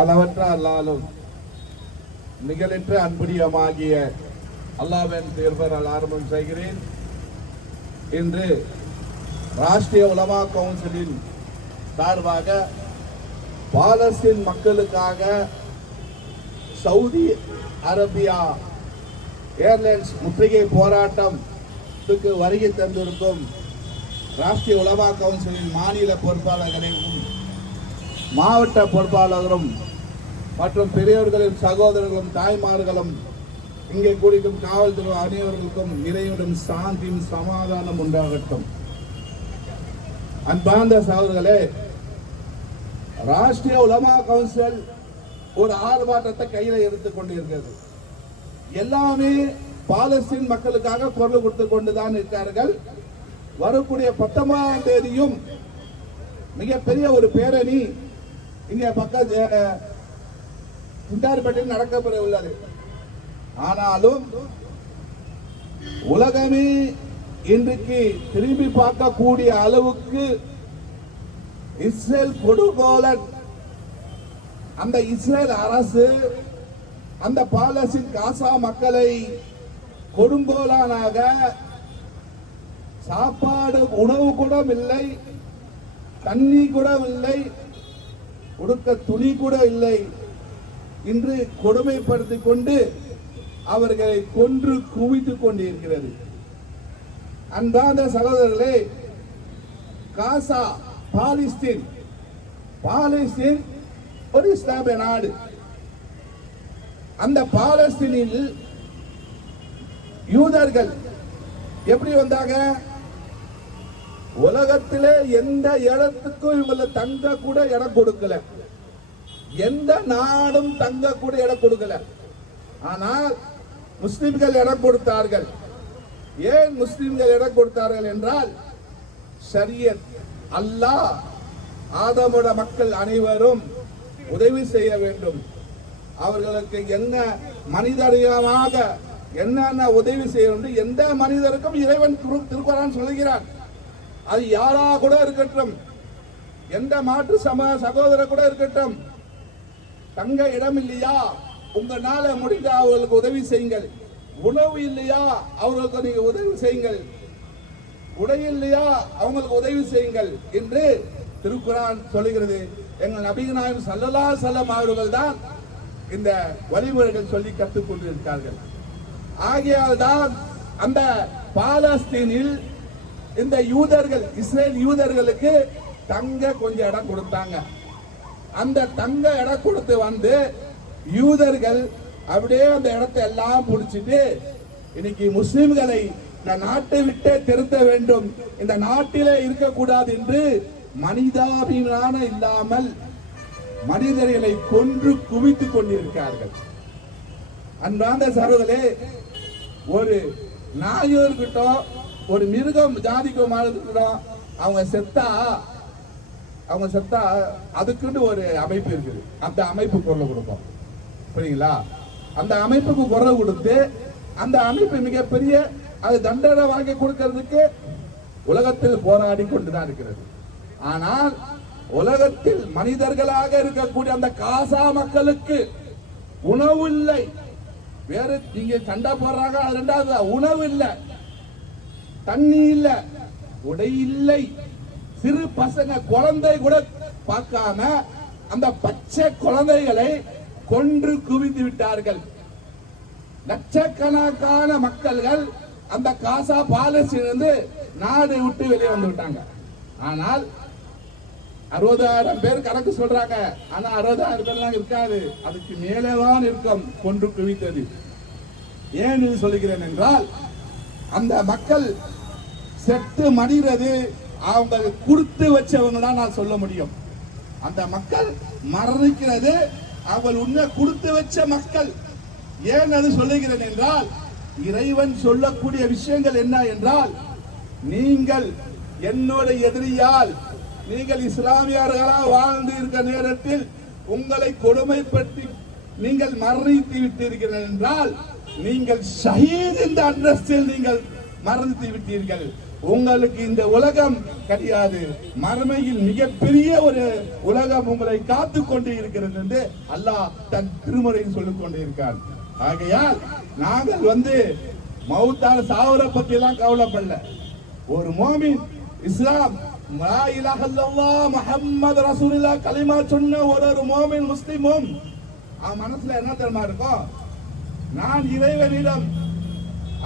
அளவற்ற அல்லாலும் நிகழற்ற அன்புடியமாகிய அல்லாவின் தேர்தல் ஆரம்பம் செய்கிறேன். இன்று ராஷ்டிரிய உலமா கவுன்சிலின் சார்பாக பாலஸ்தீன் மக்களுக்காக சவுதி அரேபியா ஏர்லைன்ஸ் முற்றுகை போராட்டத்துக்கு வருகை தந்திருக்கும் ராஷ்டிரிய உலமா கவுன்சிலின் மாநில பொறுப்பாளர்களையும் மாவட்ட பொறுப்பாளரும் மற்றும் பெரியவர்களின் சகோதரர்களும் தாய்மார்களும் இங்கே கூடிக்கும் காவல்துறை அனைவர்களுக்கும் இறைவனும் சாந்தியும் சமாதானம் உண்டாகட்டும். அன்பார்ந்த சகோதரர்களே ராஷ்டிரிய உலமா கவுன்சில் ஒரு ஆர்ப்பாட்டத்தை கையில எடுத்துக் கொண்டிருக்கிறது. எல்லாமே பாலஸ்தீன் மக்களுக்காக குரல் கொடுத்து கொண்டுதான் இருக்கிறார்கள் வரக்கூடிய பத்தொன்பதாம் தேதியும் மிகப்பெரிய ஒரு பேரணி இங்கே பக்க குண்டார்பேட்டையில் நடக்கப்பெற உள்ளது. ஆனாலும் உலகமே இன்றைக்கு திரும்பி பார்க்கக்கூடிய அளவுக்கு இஸ்ரேல் கொடுகோலன் அந்த இஸ்ரேல் அரசு அந்த பாலஸ்தீன் காசா மக்களை கொடுங்கோலானாக சாப்பாடு உணவு கூட இல்லை தண்ணி கூட இல்லை உடுக்க துணி கூட இல்லை. இன்று கொடுமைப்படுத்திக் கொண்டு அவர்களை கொன்று குவித்துக் கொண்டிருக்கிறது. அன்பான சகோதரர்களே காசா பாலிஸ்தீன். பாலஸ்தீன் ஒரு இஸ்லாமிய நாடு. அந்த பாலஸ்தீனில் யூதர்கள் எப்படி வந்தாங்க? உலகத்திலே எந்த இடத்துக்கும் இவங்கள தங்க கூட இடம் கொடுக்கல. எந்த நாடும் தங்க கூட இடம் கொடுக்கல. ஆனால் முஸ்லிம்கள் இடம் கொடுத்தார்கள். ஏன் முஸ்லிம்கள் இடம் கொடுத்தார்கள் என்றால் சரியத் அல்லாஹ் ஆதமுட மக்கள் அனைவரும் உதவி செய்ய வேண்டும். அவர்களுக்கு என்ன மனிதர்களாக என்னென்ன உதவி செய்ய வேண்டும் எந்த மனிதருக்கும் இறைவன் திரு- திருக்குறான் சொல்கிறார் அது யாரா கூட இருக்கட்டும். எந்த மாற்று சம சகோதரர் கூட இருக்கட்டும். தங்க இடம் இல்லையா? உங்களால முடிந்த அவர்களுக்கு உதவி செய்யுங்கள். உணவு இல்லையா? அவர்களுக்கு நீங்க உதவி செய்யுங்கள். உடை இல்லையா? அவங்களுக்கு உதவி செய்யுங்கள் என்று திருக்குறான் சொல்லுகிறது. எங்கள் நபிகள் சல்லலா சல்லல்லா செல்லம் அவர்கள் தான் இந்த வழிமுறைகள் சொல்லி கற்றுக்கொண்டிருக்கார்கள் ஆகையால் தான் அந்த பாலஸ்தீனில் இந்த யூதர்கள் இஸ்ரேல் யூதர்களுக்கு தங்க கொஞ்சம் இடம் கொடுத்தாங்க. அந்த தங்க இடம் கொடுத்து வந்து யூதர்கள் அப்படியே அந்த இடத்தை எல்லாம் பிடிச்சிட்டு இன்னைக்கு முஸ்லிம்களை இந்த நாட்டை விட்டே திருத்த வேண்டும் இந்த நாட்டிலே இருக்கக்கூடாது என்று மனிதாபிமான இல்லாமல் மனிதர்களை கொன்று குவித்துக் கொண்டிருக்கிறார்கள். அன்றாந்த சகோதரே ஒரு நாயோ இருக்கட்டும் ஒரு மிருகம் ஜாதிக்கு இருக்கட்டும் அவங்க செத்தா அவங்க செத்தா அதுக்குன்னு ஒரு அமைப்பு இருக்குது. அந்த அமைப்பு குரல் கொடுக்கும். புரியுங்களா அந்த அமைப்புக்கு குரல் கொடுத்து அந்த அமைப்பு மிகப்பெரிய அது தண்டனை வாங்கி கொடுக்கறதுக்கு உலகத்தில் போராடி கொண்டுதான் இருக்கிறது. ஆனால் உலகத்தில் மனிதர்களாக இருக்கக்கூடிய அந்த காசா மக்களுக்கு உணவு இல்லை. வேற நீங்க சண்டை போடுறாங்க அது ரெண்டாவது உணவு இல்லை. தண்ணி இல்லை. உடை இல்லை. சிறு பசங்க குழந்தை கூட பார்க்காம அந்த பச்சை குழந்தைகளை கொன்று குவித்து விட்டார்கள். லட்சக்கணக்கான மக்கள்கள் அந்த காசா பாலஸ்தீனிலிருந்து நாடு விட்டு வெளியே வந்து விட்டாங்க. ஆனால் அறுபதாயிரம் பேர் கணக்கு சொல்றாங்க. ஆனா அறுபதாயிரம் பேர்லாம் இருக்காது. அதுக்கு மேலேதான் இருக்கும் கொன்று குவித்தது. ஏன் இது சொல்லுகிறேன் என்றால் அந்த மக்கள் செத்து மடிகிறது அவங்க கொடுத்து வச்சவங்க தான் நான் சொல்ல முடியும். அந்த மக்கள் மரணிக்கிறது அவள் உன்னை கொடுத்து வச்ச மக்கள். ஏன் அது சொல்லுகிறேன் என்றால் இறைவன் சொல்லக்கூடிய விஷயங்கள் என்ன என்றால் நீங்கள் என்னோட எதிரியால் நீங்கள் இஸ்லாமியர்களாக வாழ்ந்து இருக்க நேரத்தில் உங்களை கொடுமைப்பற்றி நீங்கள் மரணித்து விட்டீர்கள் என்றால் நீங்கள் ஷஹீத் இந்த அந்தஸ்தில் நீங்கள் மரணித்து விட்டீர்கள். உங்களுக்கு இந்த உலகம் கிடையாது. மறுமையில் மிகப்பெரிய ஒரு உலகம் உங்களை காத்து கொண்டு இருக்கிறது என்று அல்லாஹ் தன் திருமுறையில் சொல்லிக் கொண்டிருக்கார் ஆகையால் நாங்கள் வந்து மௌத்தான சாவர பத்தி எல்லாம் கவலைப்படல. ஒரு மோமின் இஸ்லாம் லா ரசூலுல்லா கலிமா சொன்ன ஒரு ஒரு மோமின் முஸ்லிமும் அவன் மனசுல என்ன தெரியுமா இருக்கும்? நான் இறைவனிடம்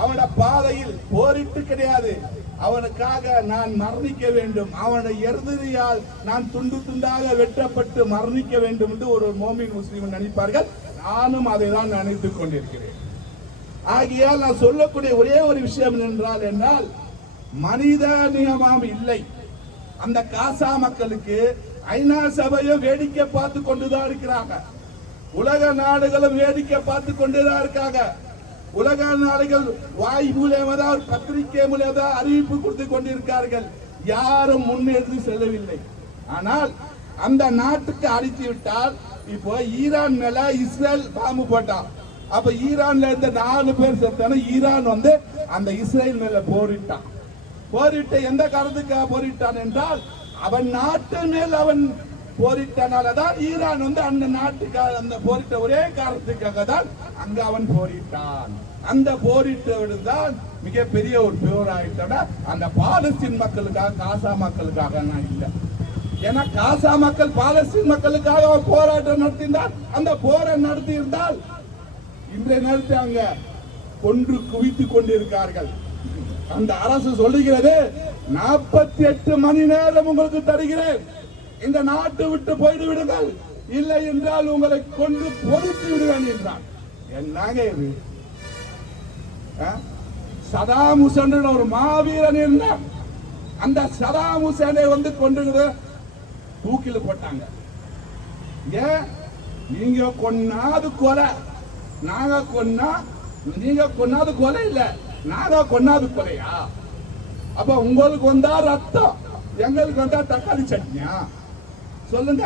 அவனோட பாதையில் போரிட்டு கிடையாது. அவனுக்காக நான் மரணிக்க வேண்டும். அவனை எருதிரியால் நான் துண்டு துண்டாக வெட்டப்பட்டு மரணிக்க வேண்டும் என்று ஒரு மோமின் முஸ்லீம் நினைப்பார்கள். நானும் அதை தான் நினைத்துக் கொண்டிருக்கிறேன். ஆகையால் நான் சொல்லக்கூடிய ஒரே ஒரு விஷயம் என்றால் என்றால் மனித நியமம் இல்லை. அந்த காசா மக்களுக்கு ஐநா சபையும் வேடிக்கை பார்த்து கொண்டுதான் இருக்கிறாங்க. உலக நாடுகளும் வேடிக்கை பார்த்து கொண்டுதான் இருக்காங்க. உலக நாடுகள் வாய் மூலியமா தான் பத்திரிகை மூலியமா அறிவிப்பு கொடுத்து கொண்டிருக்கார்கள் யாரும் முன்னெடுத்து செல்லவில்லை. ஆனால் அந்த நாட்டுக்கு அடித்து விட்டால் இப்போ ஈரான் மேல இஸ்ரேல் பாம்பு போட்டான் அப்ப ஈரான்ல இருந்த நாலு பேர் செத்தான ஈரான் வந்து அந்த இஸ்ரேல் மேல போரிட்டான் போரிட்ட எந்த காரணத்துக்காக போரிட்டான் என்றால் அவன் நாட்டு மேல் அவன் போரிட்டனாலதான் ஈரான் வந்து அந்த நாட்டுக்காக அந்த போரிட்ட ஒரே காரணத்துக்காக தான் அங்க அவன் போரிட்டான். அந்த போரிட்டு தான் மிகப்பெரிய ஒரு போராயிட்டோட அந்த பாலஸ்தீன் மக்களுக்காக காசா மக்களுக்காக நான் இல்லை. ஏன்னா காசா மக்கள் பாலஸ்தீன் மக்களுக்காக அவன் போராட்டம் நடத்தியிருந்தால் அந்த போரை நடத்தி இருந்தால் இன்றைய நேரத்தை அவங்க கொன்று குவித்துக் கொண்டிருக்கார்கள். அந்த அரசு சொல்லுகிறது நாற்பத்தி எட்டு மணி நேரம் உங்களுக்கு தருகிறேன். இந்த நாட்டை விட்டு போயிடு விடுங்கள். இல்லை என்றால் உங்களை கொண்டு பொறுத்து விடுவேன் என்றான் என்னங்க இது ஆ? சதாம் ஹுசேன் ஒரு மாவீரன் இருந்தான் அந்த சதாம் ஹுசேனை வந்து கொண்டு தூக்கில போட்டாங்க. ஏன்? நீங்க கொன்னாது கொலை. நாங்க கொன்னா நீங்க கொன்னாது கொலை இல்ல. நாங்க கொன்னாது கொலையா? அப்ப உங்களுக்கு வந்தா ரத்தம் எங்களுக்கு வந்தா தக்காளி சட்னியா? சொல்லுங்க.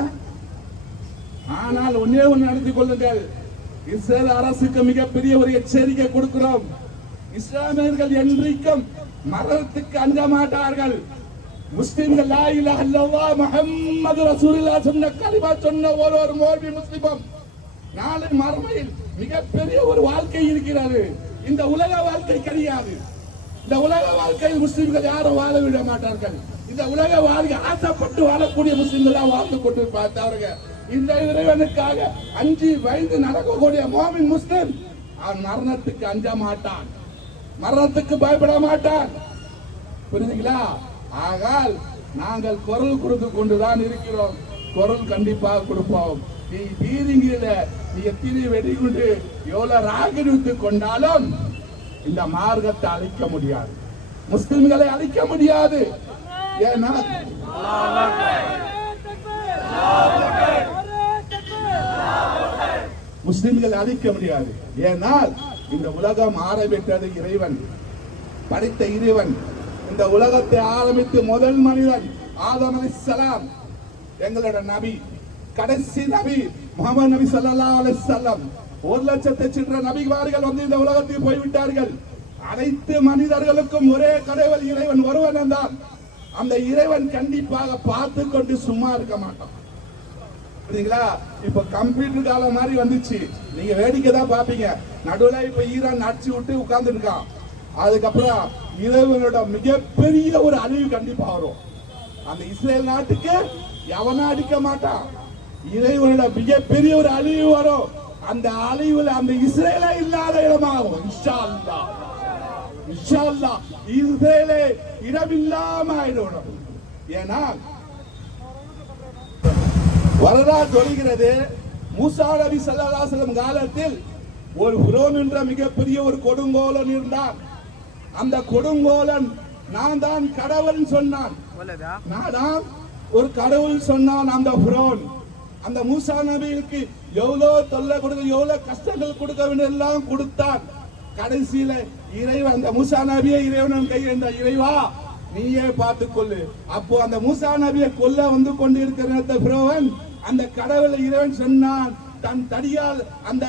ஆனால் ஒன்னே ஒன்று நடத்தி கொள்ளுங்கள். இஸ்ரேல் அரசுக்கு மிகப்பெரிய ஒரு எச்சரிக்கை கொடுக்கிறோம். இஸ்லாமியர்கள் என்றைக்கும் மரணத்துக்கு அஞ்ச மாட்டார்கள். முஸ்லிம்கள் லா இலாஹ இல்லல்லாஹ் முஹம்மது ரசூலுல்லாஹ் சொன்ன கலிமா சொன்ன ஒரு ஒரு மோல்வி முஸ்லிமும் நாளை மறுமையில் மிகப்பெரிய ஒரு வாழ்க்கை இருக்கிறது. இந்த உலக வாழ்க்கை கிடையாது. இந்த உலக வாழ்க்கையில் முஸ்லீம்கள் யாரும் வாழ விட மாட்டார்கள். இந்த உலக வாழ்க்கை ஆசைப்பட்டு வாழக்கூடிய முஸ்லீம்கள் தான் வாழ்ந்து கொண்டு பார்த்தவர்கள் இந்த இறைவனுக்காக அஞ்சு வயது நடக்கக்கூடிய மோமின் முஸ்லிம் அவன் மரணத்துக்கு அஞ்ச மாட்டான். மரணத்துக்கு பயப்பட மாட்டான். புரியுதுங்களா ஆகால் நாங்கள் குரல் கொடுத்து கொண்டுதான் இருக்கிறோம். குரல் கண்டிப்பாக கொடுப்போம். நீ பீதிங்கில நீ எத்தனை வெடிகுண்டு எவ்வளவு ராகிடுத்து கொண்டாலும் இந்த மார்க்கத்தை அழிக்க முடியாது. முஸ்லிம்களை அழிக்க முடியாது. ஏன்னா முஸ்லிம்களை அழிக்க முடியாது. ஏனால் இந்த உலகம் ஆரம்பித்தது இறைவன். படைத்த இறைவன். இந்த உலகத்தை ஆரம்பித்து முதல் மனிதன் ஆதம் அலைஹிஸ்ஸலாம் எங்களோட நபி. கடைசி நபி முகமது நபி சல்லா அலைஹி ஒரு லட்சத்தை சென்ற நபிமார்கள் வந்து இந்த உலகத்தில் போய்விட்டார்கள். அனைத்து மனிதர்களுக்கும் ஒரே கடவுள் இறைவன் ஒருவன் தான் அந்த இறைவன் கண்டிப்பாக பார்த்து கொண்டு சும்மா இருக்க மாட்டான். புரியுதுங்களா? இப்ப கம்ப்யூட்டர் காலம் மாதிரி வந்துச்சு. நீங்க வேடிக்கை தான் பாப்பீங்க நடுவுல இப்ப ஈரான் அடிச்சு விட்டு உட்கார்ந்து இருக்கான். அதுக்கப்புறம் இறைவனோட மிகப்பெரிய ஒரு அழிவு கண்டிப்பா வரும். அந்த இஸ்ரேல் நாட்டுக்கு எவனும் அடிக்க மாட்டான். இறைவனோட மிகப்பெரிய ஒரு அழிவு வரும். அந்த அழிவுல அந்த இஸ்ரேலே இல்லாத இடமாகும். இன்ஷா அல்லாஹ் இன்ஷா இஸ்ரேலே இடமில்லாம ஆயிடும் ஏன்னா வரலாறு சொல்கிறது மூசா நபி வஸல்லம் காலத்தில் ஒரு புரோன் என்ற மிகப்பெரிய ஒரு கொடுங்கோலன் இருந்தான். அந்த கொடுங்கோலன் நான் தான் கடவுள் சொன்னான். நான் தான் ஒரு கடவுள் சொன்னான் அந்த புரோன் அந்த மூசா நபிகளுக்கு எவ்வளவு தொல்லை கொடுக்க எவ்வளவு கஷ்டங்கள் கொடுக்க வேண்டும் எல்லாம் கொடுத்தான். கடைசியில இறைவன் அந்த மூசா நபியை இறைவன் கையில் இந்த இறைவா நீயே பார்த்து கொள்ளு அப்போ அந்த மூசா நபியை கொல்ல வந்து கொண்டிருக்கிற நேரத்தை பிரவன் அந்த கடவுளை இறைவன் சொன்னான். தன் தடியால் அந்த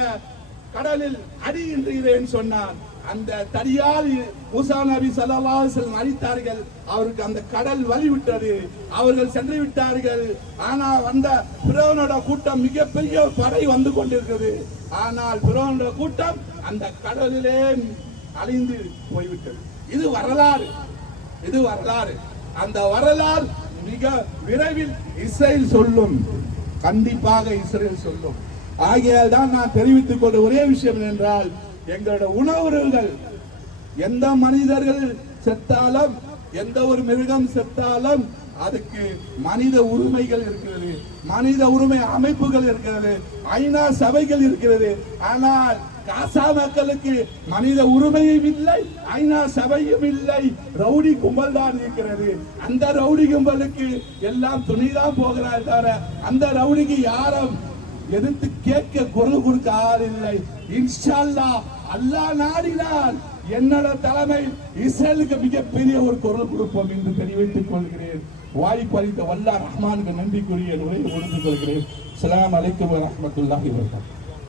கடலில் அடி என்று இறைவன் சொன்னான். அந்த தடியால் மூசா நபி சல்லா செல்லம் அழித்தார்கள் அவருக்கு அந்த கடல் வழி விட்டது. அவர்கள் சென்று விட்டார்கள். ஆனா வந்த பிறவனோட கூட்டம் மிகப்பெரிய படை வந்து கொண்டிருக்கிறது ஆனால் பிறவனோட கூட்டம் அந்த கடலிலே அழிந்து போய்விட்டது. இது வரலாறு. இது வரலாறு. அந்த வரலாறு மிக விரைவில் இஸ்ரேல் சொல்லும். கண்டிப்பாக இஸ்ரேல் சொல்லும். ஆகையால் தான் நான் தெரிவித்துக் கொண்ட ஒரே விஷயம் என்றால் எங்களோட உணவுகள் எந்த மனிதர்கள் செத்தாலும் எந்த ஒரு மிருகம் செத்தாலும் அதுக்கு மனித உரிமைகள் இருக்கிறது. மனித உரிமை அமைப்புகள் இருக்கிறது. ஐநா சபைகள் இருக்கிறது. ஆனால் காசா மக்களுக்கு மனித உரிமையும் இல்லை ஐநா சபையும் இல்லை. ரவுடி கும்பல் தான் இருக்கிறது. அந்த ரவுடி கும்பலுக்கு எல்லாம் துணிதான் போகிறார் தவிர அந்த ரவுடிக்கு யாரும் எதிர்த்து கேட்க குரல் கொடுக்க ஆள் இல்லை. இன்ஷால்லா அல்லாஹ் நாடினால் என்னோட தலைமை இஸ்ரேலுக்கு மிகப்பெரிய ஒரு குரல் கொடுப்போம் என்று தெரிவித்துக் கொள்கிறேன். வாய்ப்பு அளித்த வல்லா ரஹ்மானுக்கு நன்றி கூறிய உரையை முடித்துக் கொள்கிறேன். அஸ்ஸலாமு அலைக்கும் வரமத்துல்லாஹி வபரகாத்துஹு